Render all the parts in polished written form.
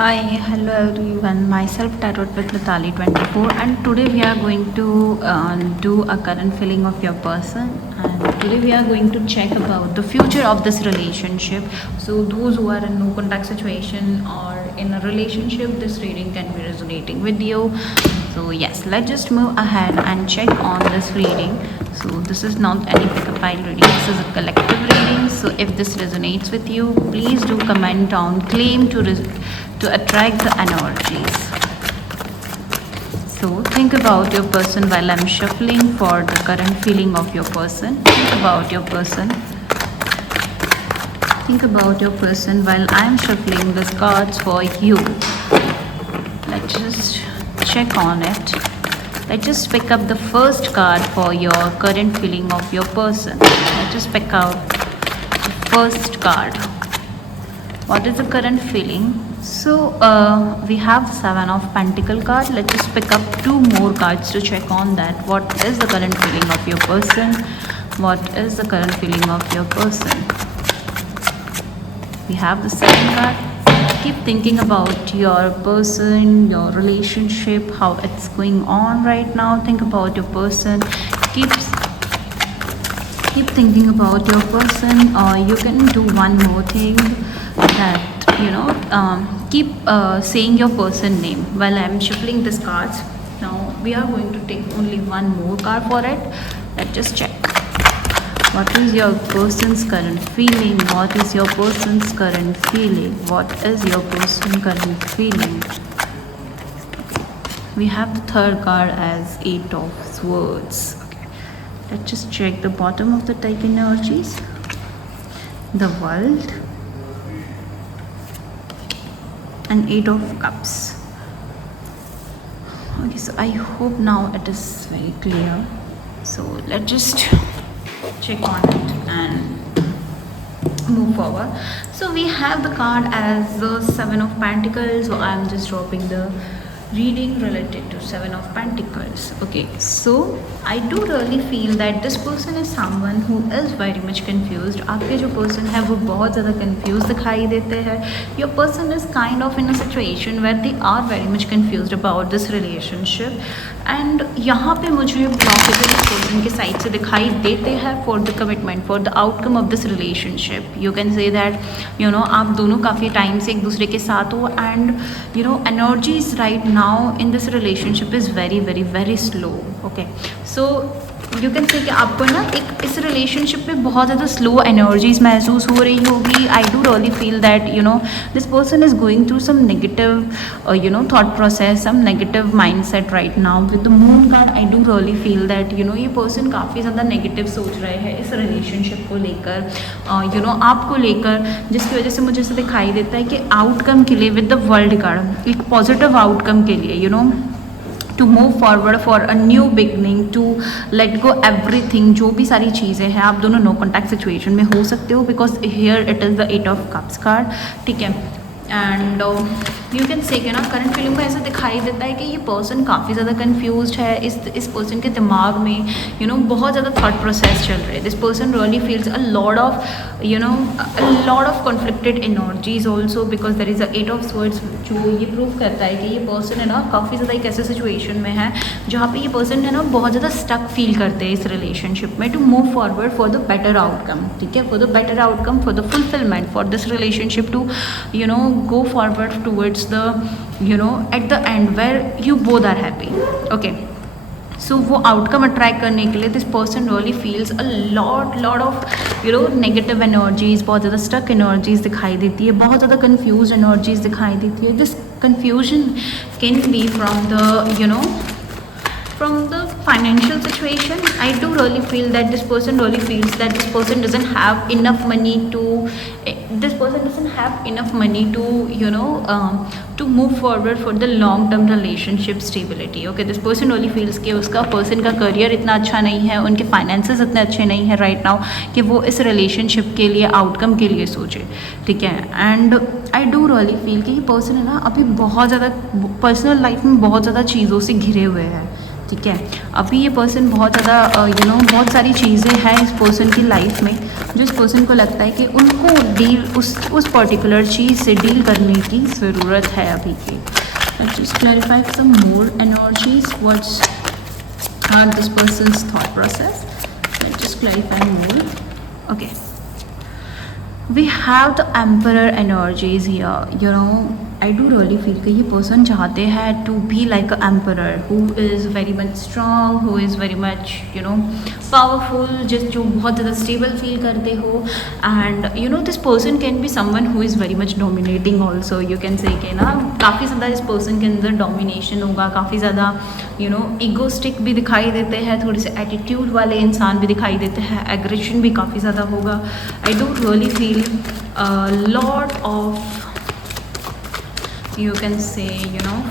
Hi, hello everyone. Myself Tarot with Natali 24, and today we are going to do a current feeling of your person. And today we are going to check about the future of this relationship. So those who are in no contact situation or in a relationship, this reading can be resonating with you. So yes, let's just move ahead and check on this reading. So this is not any pick-up file reading, this is a collective reading. So if this resonates with you, please do comment down, claim to attract the energies. So think about your person while I'm shuffling for the current feeling of your person. Think about your person. Think about your person while I'm shuffling these cards for you. Let's just check on it. Let's just pick up the first card for your current feeling of your person. Let's just pick out the first card. What is the current feeling? So we have the Seven of Pentacle card. Let's just pick up two more cards to check on that. What is the current feeling of your person? What is the current feeling of your person? We have the second card. Keep thinking about your person, your relationship, how it's going on right now. Think about your person. Keep thinking about your person, or you can do one more thing, that keep saying your person name while I'm shuffling these cards. Now we are going to take only one more card for it. Let's just check. What is your person's current feeling? What is your person's current feeling? What is your person's current feeling? We have the third card as Eight of Swords. Okay. Let's just check the bottom of the type energies. The World and Eight of Cups. Okay, so I hope now it is very clear. So let's just check on it and move forward. So we have the card as the Seven of Pentacles. So I'm just dropping the reading related to Seven of Pentacles. Okay, so I do really feel that this person is someone who is very much confused. आपके जो person है वो बहुत ज़्यादा confused दिखाई देते हैं. Your person is kind of in a situation where they are very much confused about this relationship. And यहाँ पे मुझे blockages इस person के side से दिखाई देते हैं for the commitment, for the outcome of this relationship. You can say that आप दोनों काफ़ी टाइम से एक दूसरे के साथ हो, and energies right now in this relationship is very slow. Okay, so you can say कि आपको ना एक इस relationship में बहुत ज़्यादा slow energies महसूस हो रही होगी. I do really feel that this person is going through some negative thought process, some negative mindset right now. With the Moon card, I do really feel that ये person काफ़ी ज़्यादा negative सोच रहे हैं इस relationship को लेकर, आपको लेकर, जिसकी वजह से मुझे ऐसा दिखाई देता है कि outcome के लिए with the World card, एक positive outcome के लिए to move forward for a new beginning, to let go everything. जो भी सारी चीज़ें हैं, आप दोनों no contact situation में हो सकते हो, because here it is the Eight of Cups card. ठीक है, एंड यू कैन से कि ना करंट फीलिंग में ऐसा दिखाई देता है कि ये पर्सन काफ़ी ज़्यादा कन्फ्यूज है. इस पर्सन के दिमाग में बहुत ज़्यादा थॉट प्रोसेस चल रहे हैं. This person really feels a lot of conflicted energies also, because there is a eight of swords, जो ये प्रूव करता है कि ये पर्सन है ना काफ़ी ज़्यादा एक ऐसे सिचुएशन में है जहाँ पे ये पर्सन है ना बहुत ज़्यादा स्टक फील करते हैं इस रिलेशनशिप में, to move forward for the better outcome. ठीक है, for the better outcome, for the fulfilment, for this relationship to go forward towards the at the end where you both are happy. Okay, so वो outcome attract करने के लिए this person really feels a lot of negative energies, बहुत ज़्यादा stuck energies दिखाई देती है, बहुत ज़्यादा कन्फ्यूज एनर्जीज दिखाई देती है. This confusion can be from the financial situation. I do really feel that this person really feels that this person doesn't have enough money to to move forward for the long term relationship stability. Okay, this person really feels कि उसका person का career इतना अच्छा नहीं है, उनके finances इतने अच्छे नहीं है right now कि वो इस relationship के लिए outcome के लिए सोचे. ठीक है, and I do really feel कि ये person है ना अभी बहुत ज़्यादा personal life में बहुत ज़्यादा चीज़ों से घिरे हुए हैं. ठीक है, अभी ये पर्सन बहुत ज़्यादा बहुत सारी चीज़ें हैं इस पर्सन की लाइफ में जो इस पर्सन को लगता है कि उनको डील उस पर्टिकुलर चीज़ से डील करने की ज़रूरत है अभी की. Just clarify some more energies what's are this person's thought process. Let's just clarify more. Okay. We have the emperor energies here. I do really feel कि ये person चाहते हैं to be like an emperor who is very much strong, who is very much powerful, जो बहुत ज़्यादा stable feel करते हो. And this person can be someone who is very much dominating also. You can say कि ना काफ़ी ज़्यादा इस person के अंदर domination होगा, काफ़ी ज़्यादा egoistic भी दिखाई देते हैं, थोड़े से attitude वाले इंसान भी दिखाई देते हैं, aggression भी काफ़ी ज़्यादा होगा. I do really feel a lot of you can say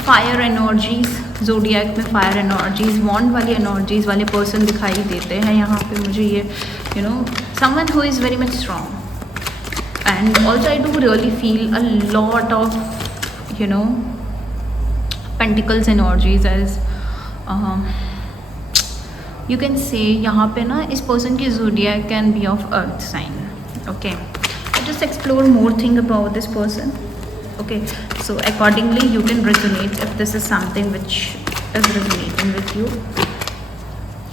fire energies. zodiac में fire energies, wand वाली energies वाले person दिखाई देते हैं यहाँ पे मुझे ये someone who is very much strong. And also I do really feel a lot of pentacles energies as you can say यहाँ पे ना इस person की zodiac can be of earth sign. Okay, so just explore more thing about this person. Okay, so accordingly you can resonate if this is something which is resonating with you.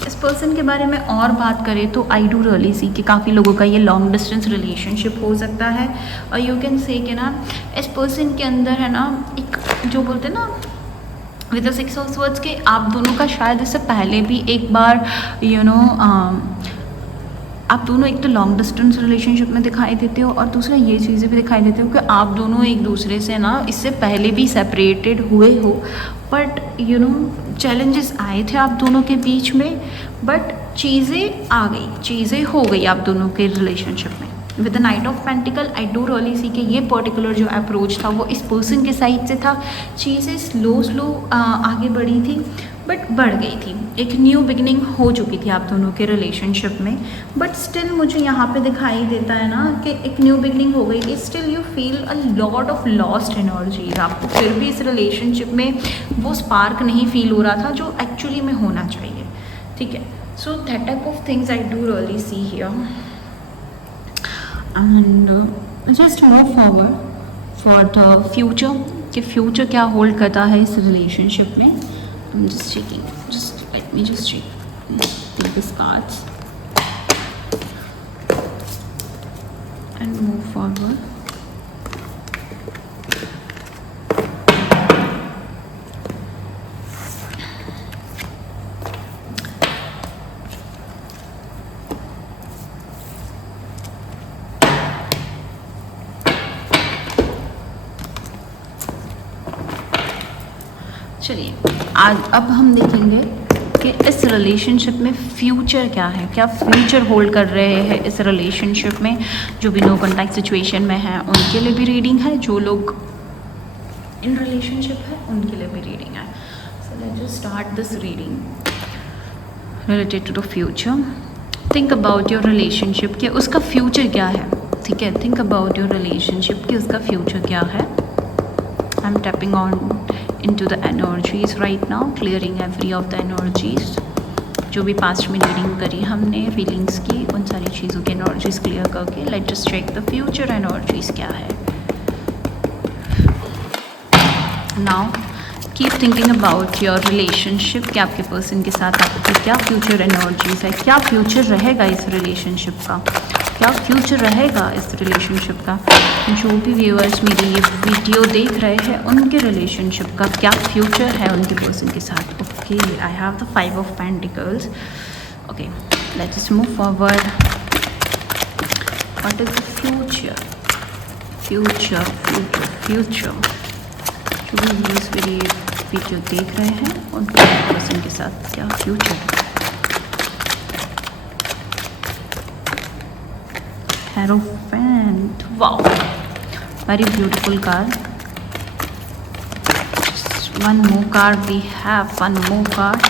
इस पर्सन के बारे में और बात करें तो आई डू रियली सी कि काफ़ी लोगों का ये लॉन्ग डिस्टेंस रिलेशनशिप हो सकता है. और यू कैन से कि ना इस पर्सन के अंदर है ना एक जो बोलते हैं ना विद द 6 ऑफ स्वर्ड्स के आप दोनों का शायद इससे पहले भी एक बार आप दोनों एक तो लॉन्ग डिस्टेंस रिलेशनशिप में दिखाई देते हो और दूसरा ये चीज़ें भी दिखाई देते हो कि आप दोनों एक दूसरे से ना इससे पहले भी सेपरेटेड हुए हो. बट चैलेंजेस आए थे आप दोनों के बीच में, बट चीज़ें आ गई, चीज़ें हो गई आप दोनों के रिलेशनशिप में. With the night of pentacle I do really see कि ये पर्टिकुलर जो अप्रोच था वो इस पर्सन के साइड से था. चीज़ें स्लो आगे बढ़ी थी बट बढ़ गई थी. एक न्यू बिगिनिंग हो चुकी थी आप दोनों के रिलेशनशिप में, बट स्टिल मुझे यहाँ पे दिखाई देता है ना कि एक न्यू बिगिनिंग हो गई थी. Still you feel a lot of lost energies. आपको फिर भी इस रिलेशनशिप में वो स्पार्क नहीं फील हो रहा था जो एक्चुअली में होना चाहिए. ठीक है, so that type of things I do really see here. And just move forward for the future कि फ्यूचर क्या होल्ड करता है इस रिलेशनशिप में. I'm just checking. Just let me just check. Take these cards and move forward. चलिए आज अब हम देखेंगे कि इस रिलेशनशिप में फ्यूचर क्या है, क्या फ्यूचर होल्ड कर रहे हैं इस रिलेशनशिप में. जो भी नो कॉन्टैक्ट सिचुएशन में है उनके लिए भी रीडिंग है, जो लोग इन रिलेशनशिप है उनके लिए भी रीडिंग है. So let's just start this reading related to the future. Think about your relationship कि उसका फ्यूचर क्या है. ठीक है, थिंक अबाउट योर रिलेशनशिप कि उसका फ्यूचर क्या है. I am tapping on into the energies right now, clearing every of the energies. जो भी पास्ट में रीडिंग करी हमने फीलिंग्स की उन सारी चीज़ों की एनर्जीज क्लियर करके let just check the future energies क्या है. Now keep thinking about your relationship कि आपके पर्सन के साथ आपकी क्या फ्यूचर एनर्जीज है, क्या फ्यूचर रहेगा इस रिलेशनशिप का, क्या फ्यूचर रहेगा इस रिलेशनशिप का. जो भी व्यूअर्स मेरी ये वीडियो देख रहे हैं उनके रिलेशनशिप का क्या फ्यूचर है उनके पर्सन के साथ. Okay, I have the 5 of pentacles. Okay, let's just move forward. What is the future. जो भी इस वीडियो देख रहे हैं उनके पर्सन के साथ क्या फ्यूचर है. Hierophant. Wow, very beautiful card. Just one more card. We have one more card.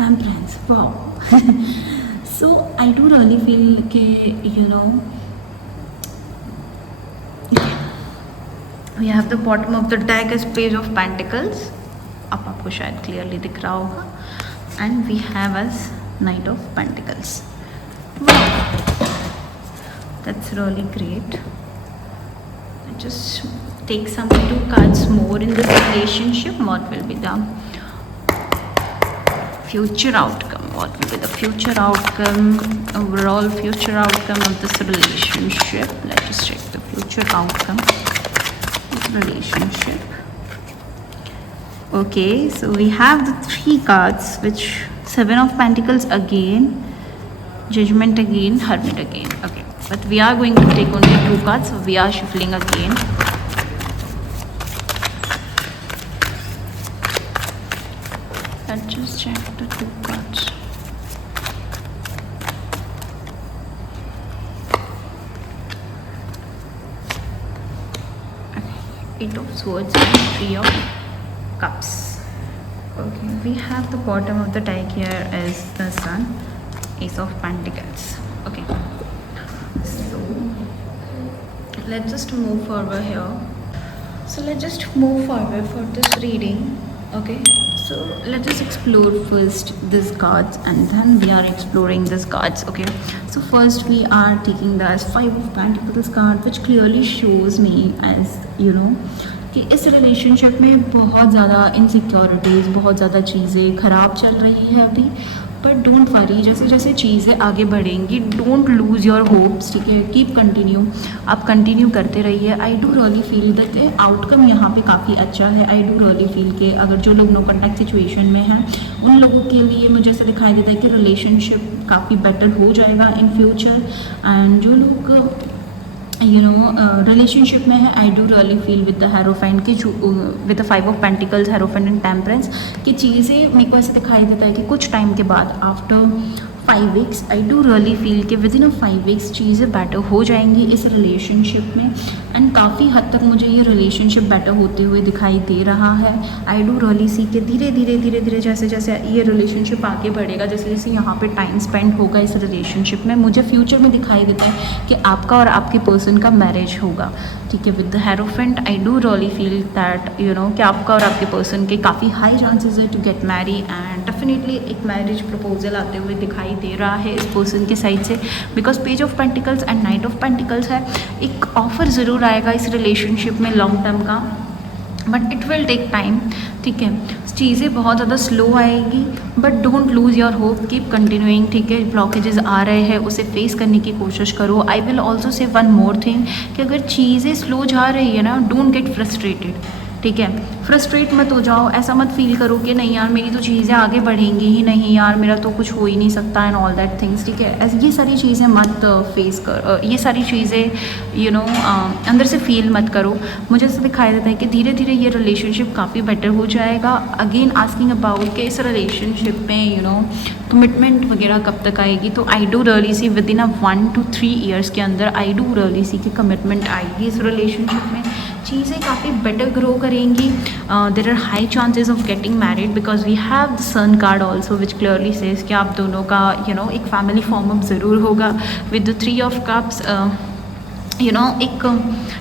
Temperance. Wow. So I do really feel that we have the bottom of the deck as Page of Pentacles. अब आपको शायद क्लियरली दिख रहा होगा. And we have as knight of pentacles. That's really great. Just take some 2 cards more in this relationship. What will be the future outcome? What will be the future outcome, overall future outcome of this relationship? Let's just check the future outcome of this relationship. Okay, so we have the 3 cards, which 7 of Pentacles again, Judgment again, Hermit again. Okay. But we are going to take only 2 cards, so we are shuffling again. Let's just check the 2 cards. Okay. 8 of Swords and 3 of Cups. Okay, we have the bottom of the deck here as the Sun, Ace of Pentacles. Okay. Let's just move forward here. So let's just move forward for this reading. Okay, so let's just explore first these cards and then we are exploring these cards. Okay, so first we are taking the 5 of Pentacles card, which clearly shows me as कि इस relationship में बहुत ज़्यादा इनसिक्योरिटीज़, बहुत ज़्यादा चीज़ें ख़राब चल रही है अभी. बट डोंट वरी, जैसे जैसे चीज़ें आगे बढ़ेंगी, डोंट लूज़ योर होप्स. ठीक है, कीप कंटिन्यू, आप कंटिन्यू करते रहिए. आई do really feel that outcome यहाँ पे काफ़ी अच्छा है. आई डू रियली फील कि अगर जो लोग नो कॉन्टैक्ट सिचुएशन में हैं उन लोगों के लिए मुझे ऐसा दिखाई देता है कि रिलेशनशिप काफ़ी बेटर हो जाएगा इन फ्यूचर. एंड जो लोग रिलेशनशिप में है, I do really feel with the hierophant की with the 5 of pentacles, hierophant and temperance की चीज़ें मेरे को ऐसे दिखाई देता है कि कुछ टाइम के बाद आफ्टर 5 weeks I do really feel कि विद इन 5 वीक्स चीज़ें बेटर हो जाएंगी इस रिलेशनशिप में. एंड काफ़ी हद तक मुझे ये रिलेशनशिप बेटर होते हुए दिखाई दे रहा है. आई डू रियली सी कि धीरे धीरे जैसे जैसे ये रिलेशनशिप आगे बढ़ेगा, जैसे जैसे यहाँ पे टाइम स्पेंड होगा इस रिलेशनशिप में, मुझे फ्यूचर में दिखाई देता है कि आपका और आपके पर्सन का मैरिज होगा. ठीक है, with the hierophant I do really feel that कि आपका और आपके पर्सन के काफ़ी हाई चांसेस है to get marry. And definitely एक मैरिज प्रपोजल आते हुए दिखाई दे रहा है इस पर्सन के साइड से, because page of pentacles and knight of pentacles है. एक ऑफर ज़रूर आएगा इस रिलेशनशिप में लॉन्ग टर्म का, but it will take time. ठीक है, चीज़ें बहुत ज़्यादा स्लो आएगी, but don't lose your hope, keep continuing. ठीक है, ब्लॉकेजेस आ रहे हैं, उसे फेस करने की कोशिश करो. I will also say one more thing कि अगर चीज़ें स्लो जा रही है ना, डोंट गेट फ्रस्ट्रेटेड. ठीक है, फ्रस्ट्रेट मत हो जाओ, ऐसा मत फील करो कि नहीं यार मेरी तो चीज़ें आगे बढ़ेंगी ही नहीं, यार मेरा तो कुछ हो ही नहीं सकता एंड ऑल दैट थिंग्स. ठीक है, ये सारी चीज़ें मत फेस कर, ये सारी चीज़ें अंदर से फील मत करो. मुझे ऐसा दिखाई देता है कि धीरे धीरे ये रिलेशनशिप काफ़ी बेटर हो जाएगा. अगेन आस्किंग अबाउट कि इस रिलेशनशिप में कमिटमेंट वगैरह कब तक आएगी, तो आई do really see with in 1 to 3 ईयर्स के अंदर आई डू रियली सी कि कमिटमेंट आएगी इस रिलेशनशिप में. चीज़ें काफ़ी बेटर ग्रो करेंगी. There are high chances of getting married because we have the sun card also which clearly says कि आप दोनों का एक फैमिली फॉर्म अप ज़रूर होगा. विद द 3 ऑफ कप्स एक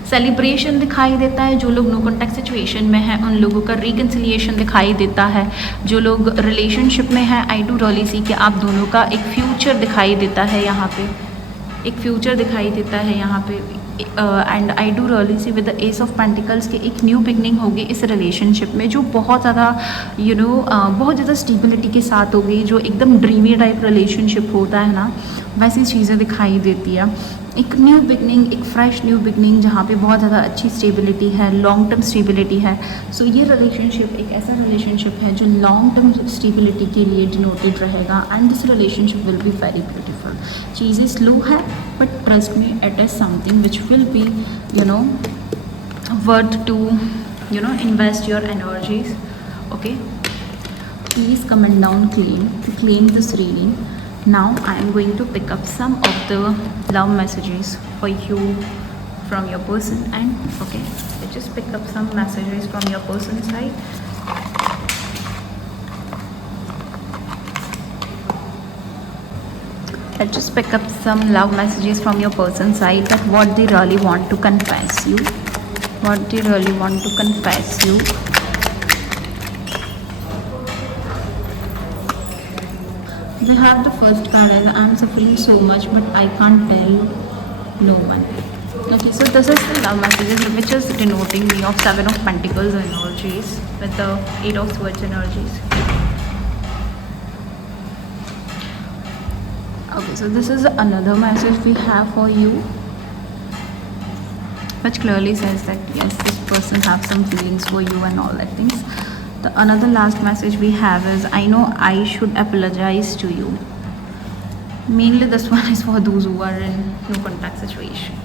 सेलिब्रेशन दिखाई देता है. जो लोग नो कॉन्टैक्ट सिचुएशन में हैं उन लोगों का रिकन्सिलिएशन दिखाई देता है. जो लोग रिलेशनशिप में हैं आई डू रियली सी कि आप दोनों का एक फ्यूचर दिखाई देता है यहाँ पे, एक फ्यूचर दिखाई देता है यहाँ पे. And I do really see with the S of pentacles की एक न्यू बिगनिंग होगी इस रिलेशनशिप में, जो बहुत ज़्यादा बहुत ज़्यादा स्टेबिलिटी के साथ होगी. जो एकदम ड्रीमी टाइप रिलेशनशिप होता है ना, वैसी चीज़ें दिखाई देती है. एक न्यू बिगनिंग, एक फ्रेश न्यू बिगनिंग जहाँ पे बहुत ज़्यादा अच्छी स्टेबिलिटी है, लॉन्ग टर्म स्टेबिलिटी है. सो ये रिलेशनशिप एक ऐसा रिलेशनशिप है जो लॉन्ग टर्म स्टेबिलिटी के लिए डिनोटेड रहेगा. And this relationship will be very beautiful. चीज़ें स्लो है but trust me it is something which will be worth to invest your energies. Okay, please comment down claim to claim this reading. Now I am going to pick up some of the love messages for you from your person. And okay, let's just pick up some messages from your person's side. Let's just pick up some love messages from your person's side, that what they really want to confess you, what they really want to confess you. We have the first card as I'm suffering so much, but I can't tell no one. Okay, so this is the love messages, which is denoting me of Seven of Pentacles energies with the Eight of Swords energies. Okay, so this is another message we have for you, which clearly says that yes, this person have some feelings for you and all that things. The another last message we have is I know I should apologize to you. Mainly this one is for those who are in no contact situation.